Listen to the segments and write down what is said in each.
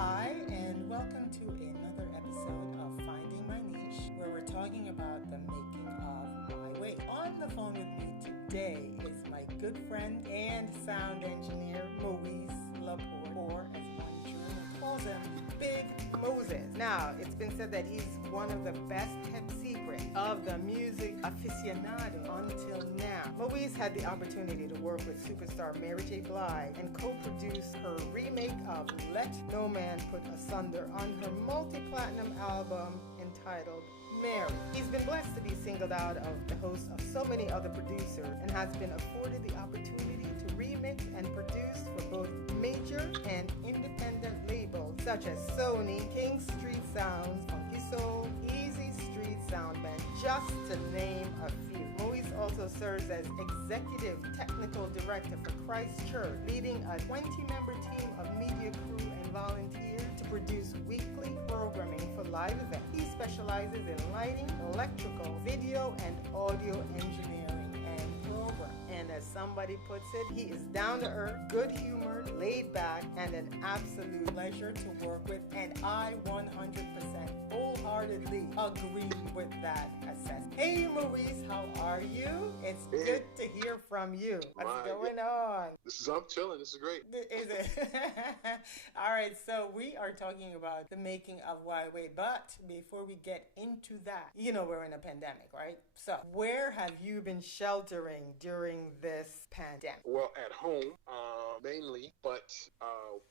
Hi, and welcome to another episode of Finding My Niche, where we're talking about the making of my way. On the phone with me today is my good friend and sound engineer, Moise LaPorte, or as my journal calls him, Big Moses. Now, it's been said that he's one of the best kept secrets of the music aficionado until now. Moise had the opportunity to work with superstar Mary J. Blige and co-produce her remake of No Man Put Asunder on her multi-platinum album entitled Mary. He's been blessed to be singled out of the host of so many other producers and has been afforded the opportunity to remix and produce for both major and independent labels such as Sony, King Street Sounds, Funky Soul, Easy Street Soundmen, just to name a few. Moise also serves as Executive Technical Director for Christ Church, leading a 20-member team of media crew and volunteers to produce weekly programming for live events. He specializes in lighting, electrical, video, and audio engineering and program. And as somebody puts it, he is down to earth, good-humored, laid back, and an absolute pleasure to work with. And I 100% wholeheartedly agree with that assessment. Hey Maurice, how are you? It's good to hear from you. What's going on? I'm chilling. This is great. Is it? All right, so we are talking about the making of Why Wait, but before we get into that, you know we're in a pandemic, right? So where have you been sheltering during this pandemic? Well, at home, mainly, but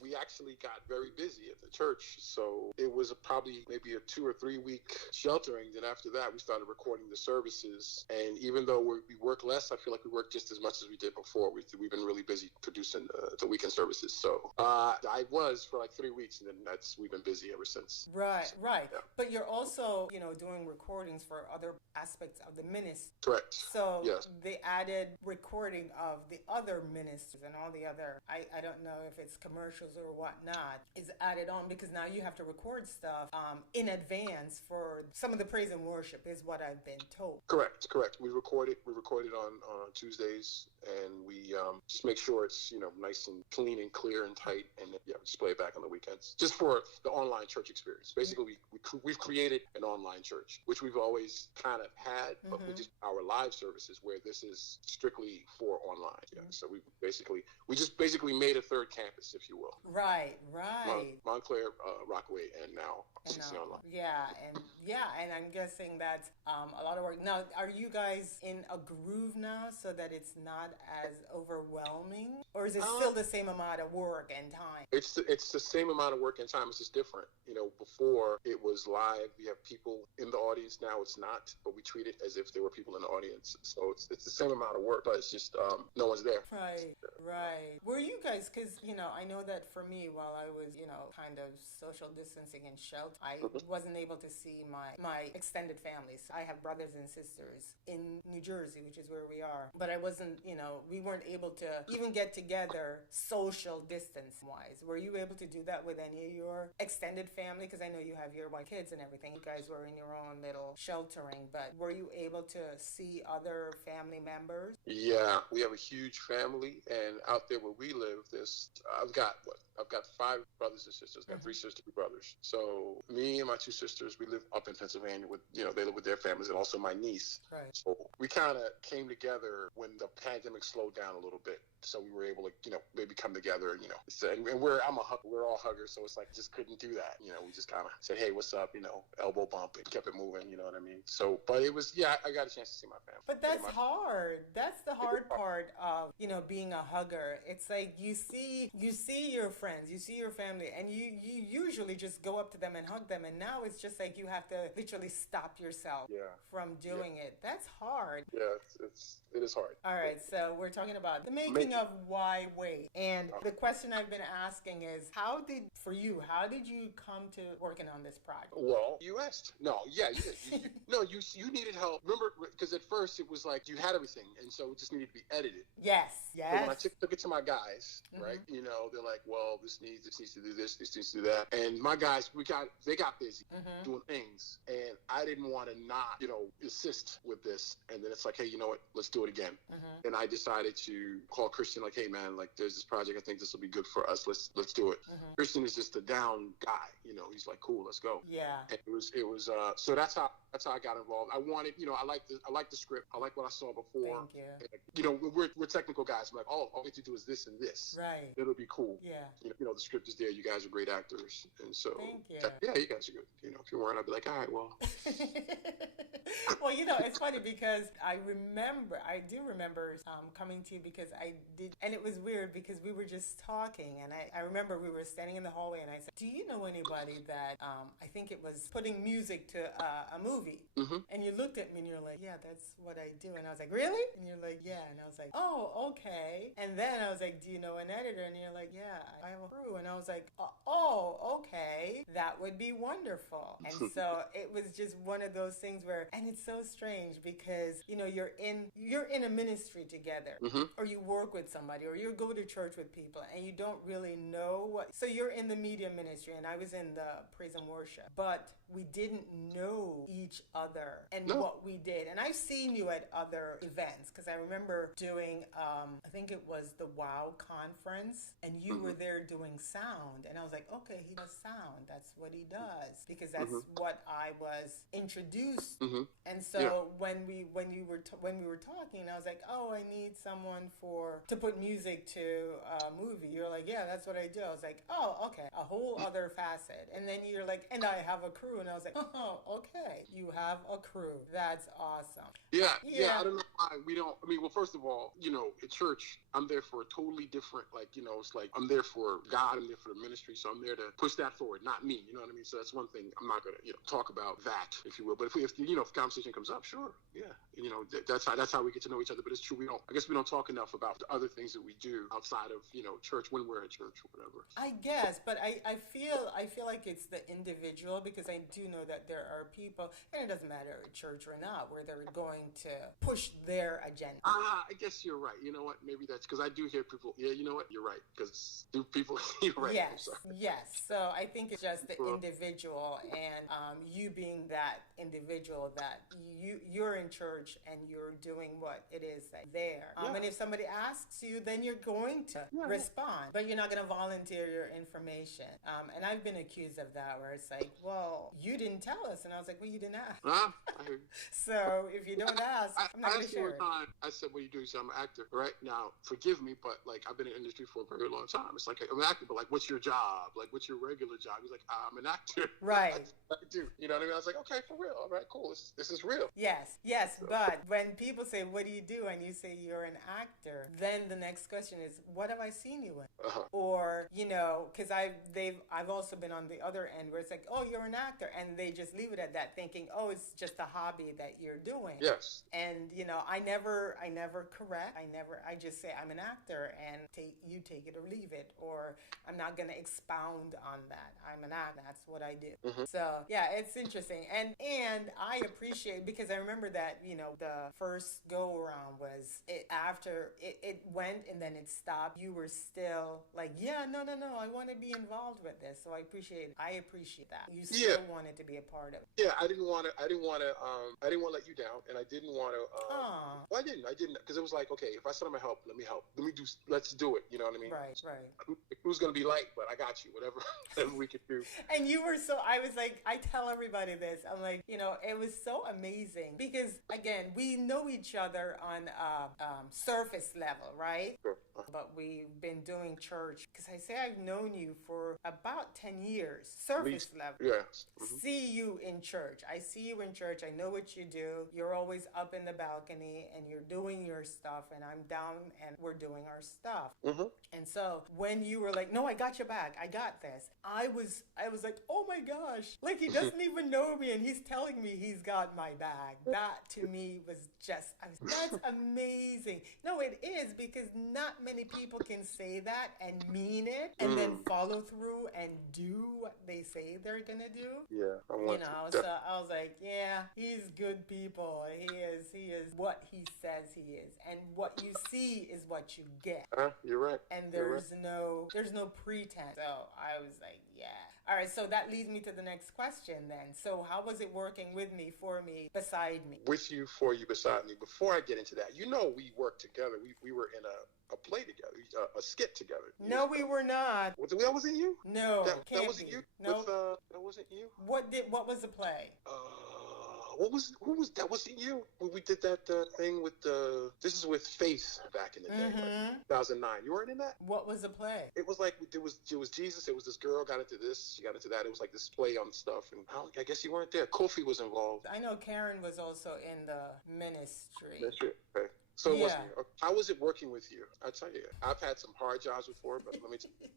we actually got very busy at the church, so it was probably maybe a 2 or 3 week sheltering. Then after that, we started recording the services, and even though we work less, I feel like we work just as much as we did before. We've been really busy producing the weekend services, so I was for like 3 weeks, and then we've been busy ever since. Right. Yeah. But you're also, doing recordings for other aspects of the ministry. Correct. So yes. The added recording of the other ministries and all the other, I don't know if it's commercials or whatnot, is added on because now you have to record stuff in advance for some of the praise and worship is what I've been told. Correct. We record it on Tuesdays, and we just make sure it's nice and clean and clear and tight, and then, just play it back on the weekends, just for the online church experience. Basically, we've created an online church, which we've always kind of had, but we just our live services where this is strictly for online. Yeah, so we just basically made a third campus, if you will. Right. Montclair, Rockaway, and now CC Online. And I'm guessing that's a lot of work. Now, are you guys in a groove now so that it's not as overwhelming, or is it still the same amount of work and time? It's the same amount of work and time. It's just different. Before it was live, you have people in the audience. Now it's not, but we treat it as if there were people in the audience. So it's the same amount of work, but it's just no one's there. Right. Were you guys, because, I know that for me, while I was, kind of social distancing and shelter, I wasn't able to see my extended families. I have brothers and sisters in New Jersey, which is where we are. But I wasn't, we weren't able to even get together social distance wise. Were you able to do that with any of your extended family? Because I know you have your one kids and everything. You guys were in your own little sheltering, but were you able to see other family members? Yeah, we have a huge family, and out there where we live, I've got 5 brothers and sisters. I've got 3 sisters, 3 brothers. So me and my 2 sisters, we live up in Pennsylvania with, they live with their families, and also my niece. Right. So we kind of came together when the pandemic slowed down a little bit. So we were able to, maybe come together, and we're all huggers. So it's like, just couldn't do that. We just kind of said, hey, what's up? Elbow bump, and kept it moving. You know what I mean? So, but it was, I got a chance to see my family. But that's hard. That's the hard part of, being a hugger. It's like you see your friends, you see your family, and you usually just go up to them and hug them. And now it's just like you have to literally stop yourself from doing it. That's hard. Yeah, it is hard. All right, so we're talking about the making of Why Wait. And the question I've been asking is, how did you come to working on this project? Well, you asked. No, yeah, you did. You needed help. Remember, because at first it was like you had everything, and so it just needed to be edited. Yes. So when I took it to my guys, right, they're like, well, well, this needs to do this needs to do that. And my guys, they got busy doing things, and I didn't want to not, assist with this. And then it's like, hey, you know what? Let's do it again. And I decided to call Christian, like, hey man, like there's this project. I think this will be good for us. Let's do it. Christian is just a down guy. He's like, cool, let's go. Yeah. And it was so that's how I got involved. I wanted, I like the script. I like what I saw before. Thank you. And, we're technical guys. I'm like, all we have to do is this and this. Right. It'll be cool. Yeah. The script is there. You guys are great actors, and so thank you. Yeah, you guys are good. If you weren't, I'd be like, all right, well. Well, it's funny because I do remember coming to you because I did, and it was weird because we were just talking, and I remember we were standing in the hallway, and I said, do you know anybody that I think it was putting music to a movie? And you looked at me and you're like, yeah, that's what I do. And I was like, really? And you're like, yeah. And I was like, oh, okay. And then I was like, do you know an editor? And you're like, yeah, I have a crew. And I was like, oh, okay, that would be wonderful. And so it was just one of those things where, and it's so strange because you're in a ministry together, or you work with somebody, or you go to church with people, and you don't really know what. So you're in the media ministry, and I was in the praise and worship, but we didn't know each other and what we did. And I've seen you at other events because I remember doing, I think it was the WOW conference, and you were there doing sound, and I was like, okay, he does sound. That's what he does because that's what I was introduced. And so when we were talking, I was like, oh, I need someone to put music to a movie. You're like, yeah, that's what I do. I was like, oh, okay, a whole other facet. And then you're like, and I have a crew. And I was like, oh, okay, you have a crew. That's awesome. Yeah. I don't know why we don't. I mean, well, first of all, at church, I'm there for a totally different, it's like I'm there for God, I'm there for the ministry, so I'm there to push that forward, not me. You know what I mean? So that's one thing. I'm not gonna, talk about that, if you will. But if conversation comes up, sure, yeah. That's how we get to know each other. But it's true, I guess we don't talk enough about the other things that we do outside of church when we're at church or whatever. I guess, but I feel like it's the individual because I do know that there are people, and it doesn't matter at church or not, where they're going to push their agenda. I guess you're right. You know what? Maybe that's because I do hear people. Yeah, you know what? You're right. Because people, you're right. Yes. So I think it's just the individual, and you being that individual that you're in church and you're doing what it is that there. And if somebody asks you, then you're going to respond, but you're not going to volunteer your information. And I've been accused of that, where it's like, well, you didn't tell us, and I was like, well, you didn't ask. So if you don't ask, I'm not going to share it. I said, what do you do? So I'm an actor, right? Now, forgive me, but I've been in the industry for a very long time. It's like, I'm an actor, but what's your job? What's your regular job? He's like, I'm an actor. Right. I do. You know what I mean? I was like, okay, for real. All right, cool. This is real. Yes. But when people say, what do you do? And you say you're an actor, then the next question is, what have I seen you in? Or, because I've also been on the other end where it's like, oh, you're an actor. And they just leave it at that, thinking, oh, it's just a hobby that you're doing. Yes. And, I never correct. I just say I'm an actor, and you take it or leave it, or I'm not going to expound on that. I'm an actor. That's what I do. So, yeah, it's interesting. And I appreciate, because I remember that, the first go around was after it went and then it stopped. You were still like, yeah, no, I want to be involved with this. So I appreciate that. You still wanted to be a part of it. Yeah, I didn't want to let you down, and I didn't want to. Well, I didn't, because it was like, okay, if I said I'm gonna help, let's do it. You know what I mean? Right. Who's gonna be light, but I got you. Whatever we can do. And you were I was like, I tell everybody this. I'm like, it was so amazing because again, we know each other on surface level, right? Sure. But we've been doing church because I say I've known you for about 10 years, surface level. Yes. See you in church. I see you in church. I know what you do. You're always up in the balcony and you're doing your stuff, and I'm down and we're doing our stuff. And so when you were like, no, I got your back, I got this, I was like, oh my gosh, like he doesn't even know me and he's telling me he's got my back. That to me was just, that's amazing. No, it is, because not not many people can say that and mean it and then follow through and do what they say they're gonna do. Yeah, So I was like, yeah, he's good people. He is what he says he is, and what you see is what you get. You're right. And there's no pretense. So I was like, yeah. All right, so that leads me to the next question then. So how was it working with me, for me, beside me? With you, for you, beside me. Before I get into that, we worked together. We were in a play together, a skit together. No, we were not. That wasn't you? No, that wasn't you? No. That wasn't you? What was the play? That wasn't you. We did that thing with this is with Faith back in the day, like 2009. You weren't in that? What was the play? It was like, it was Jesus. It was this girl got into this, she got into that. It was like this play on stuff, and I guess you weren't there. Kofi was involved. I know Karen was also in the ministry. Okay. So it wasn't you. How was it working with you? I tell you, I've had some hard jobs before, but let me tell you.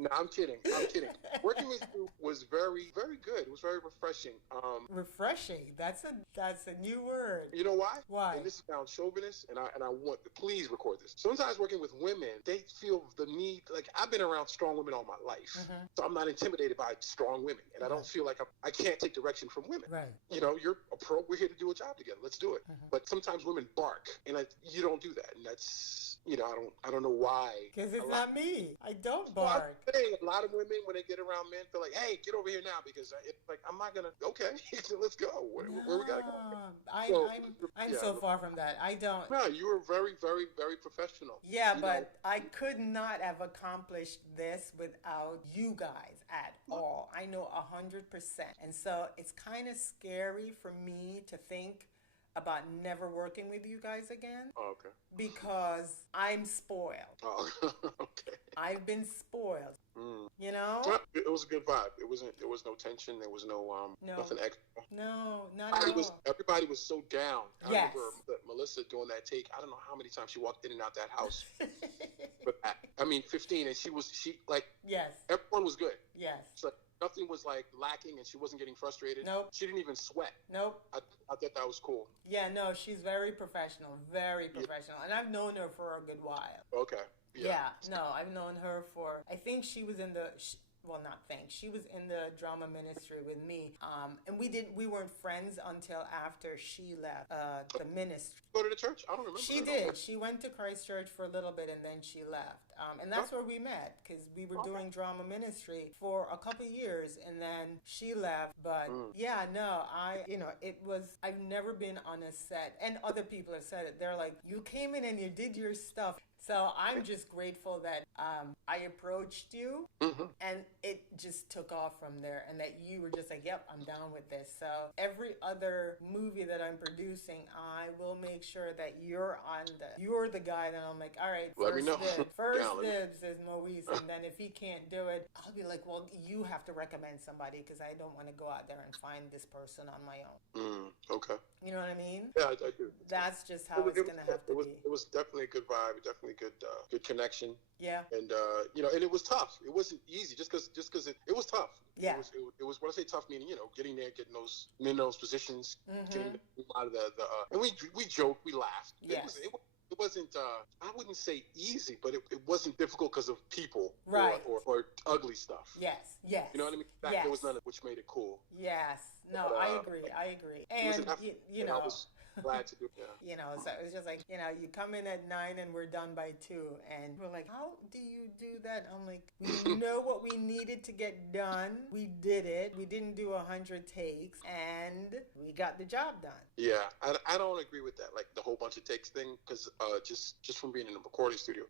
No, I'm kidding. Working with you was very, very good. It was very refreshing. Refreshing. That's a new word. You know why? Why? And this sounds chauvinist, and I want to please record this. Sometimes working with women, they feel the need. Like, I've been around strong women all my life, so I'm not intimidated by strong women, and I don't feel like I can't take direction from women. Right. You're a pro. We're here to do a job together. Let's do it. But sometimes women bark, and you don't do that, and that's. I don't know why. Because it's not me. I don't bark. Well, a lot of women, when they get around men, feel like, hey, get over here now, because it's like, I'm not going to, okay, let's go. Where we got to go? I'm so far from that. I don't. No, you were very, very, very professional. Yeah, but I could not have accomplished this without you guys at all. I know 100%. And so it's kind of scary for me to think about never working with you guys again. Oh, okay. Because I'm spoiled. Oh, okay. I've been spoiled. It was a good vibe. There was no tension. There was nothing extra. No, not at all. Everybody was so down. I Yes. remember Melissa doing that take. I don't know how many times she walked in and out that house. But 15, and Yes. Everyone was good. Yes. So nothing was like lacking, and she wasn't getting frustrated. Nope. She didn't even sweat. Nope. I thought that was cool. Yeah, no, she's very professional, and I've known her for a good while. Okay. Yeah. No, I've known her for, I think she was in the, she was in the drama ministry with me. And we weren't friends until after she left the ministry. Go to the church? I don't remember. She did. She went to Christ Church for a little bit, and then she left. And that's where we met, because we were doing drama ministry for a couple of years, and then she left. But I've never been on a set, and other people have said it. They're like, you came in and you did your stuff. So I'm just grateful that I approached you, and it just took off from there, and that you were just like, yep, I'm down with this. So every other movie that I'm producing, I will make sure that you're the guy that I'm like, all right, first dibs is Moise, and then if he can't do it, I'll be like, well, you have to recommend somebody, because I don't want to go out there and find this person on my own. Okay. You know what I mean? Yeah, I do. That's just how it's going to have to be. It was definitely a good vibe, definitely good connection. Yeah. And and it was tough. It wasn't easy just because it was tough. Yeah. It was when I say tough, meaning getting there, getting in those positions, getting out of the and we joked, we laughed. Yes. It wasn't I wouldn't say easy, but it wasn't difficult because of people, right, or ugly stuff. Yes. You know what I mean? Yes. There was none of which made it cool. Yes. No, I agree. And I was glad to do it. Yeah. So it was just like, you come in at 9 and we're done by 2. And we're like, how do you do that? I'm like, we know what we needed to get done. We did it. We didn't do 100 takes, and we got the job done. Yeah, I don't agree with that, like the whole bunch of takes thing, because just from being in a recording studio,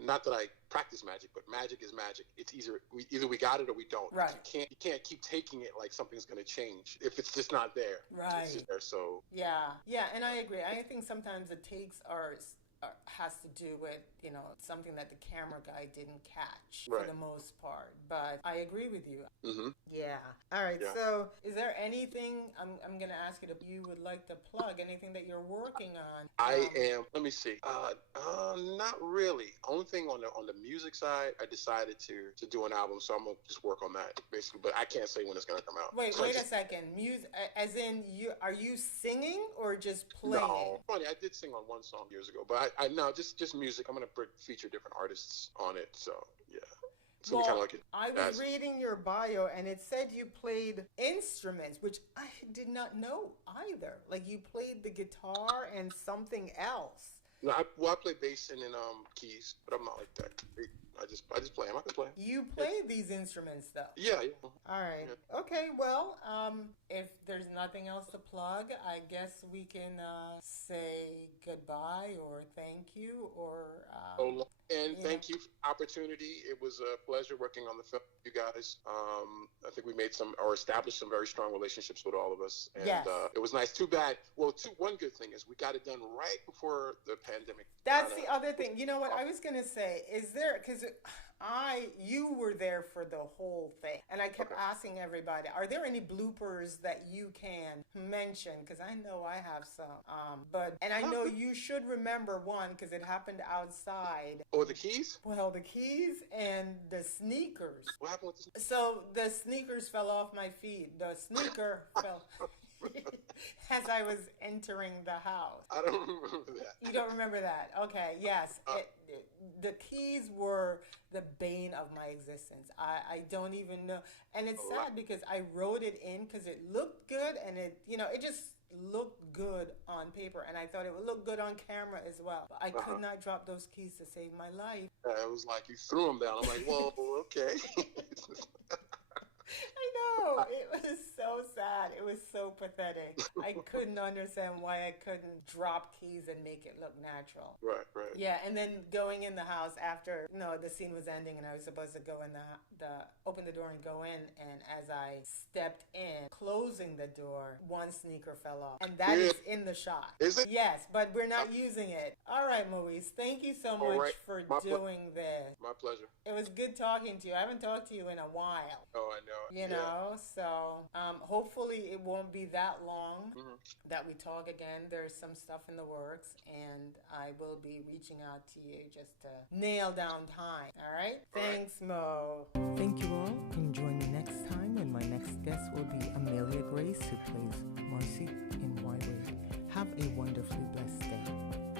not that I practice magic, but magic is magic. It's either we got it or we don't. Right. You can't keep taking it like something's going to change if it's just not there. Right. It's just there, so. Yeah, and I agree. I think sometimes the takes has to do with, something that the camera guy didn't catch for the most part. But I agree with you. Mm-hmm. Yeah. All right. Yeah. So is there anything, I'm going to ask you if you would like to plug, anything that you're working on? I am, let me see. Not really. Only thing on the music side, I decided to do an album, so I'm going to just work on that, basically. But I can't say when it's going to come out. Wait a second. Music, as in, are you singing or just playing? No. Funny, I did sing on one song years ago, but I no, just music. I'm gonna feature different artists on it. So yeah. So Well, kind of like it. I was reading your bio and it said you played instruments, which I did not know either. Like you played the guitar and something else. No, I play bass and then keys, but I'm not like that. I just play them. I can play 'em. You play these instruments though. Yeah. All right. Yeah. Okay. Well, if there's nothing else to plug, I guess we can say goodbye or thank you or. Thank you for the opportunity. It was a pleasure working on the film with you guys. I think we made established some very strong relationships with all of us. And yes. It was nice. Too bad. Well, one good thing is we got it done right before the pandemic. That's the other thing. You know what I was going to say? Is there, because you were there for the whole thing. And I kept asking everybody, are there any bloopers that you can mention? Because I know I have some. And I know you should remember one because it happened outside. Oh, the keys? Well, the keys and the sneakers. What happened with the sneakers? So the sneakers fell off my feet. The sneaker fell as I was entering the house. I don't remember that. You don't remember that? Okay, yes. The keys were the bane of my existence. I don't even know. And it's sad because I wrote it in because it looked good and it just looked good on paper, and I thought it would look good on camera as well. But I could not drop those keys to save my life. It was like you threw them down. I'm like, well, okay. I know. It was so sad. It was so pathetic. I couldn't understand why I couldn't drop keys and make it look natural. Right. Yeah, and then going in the house after, the scene was ending and I was supposed to go in open the door and go in, and as I stepped in, closing the door, one sneaker fell off. And that is in the shot. Is it? Yes, but we're not using it. All right, Moise, thank you so much for doing this. My pleasure. It was good talking to you. I haven't talked to you in a while. Oh, I know. So hopefully it won't be that long that we talk again. There's some stuff in the works, and I will be reaching out to you just to nail down time. All right? Thanks, Mo. Thank you all, and join me next time when my next guest will be Amelia Grace, who plays Marcy in Why Wait. Have a wonderfully blessed day.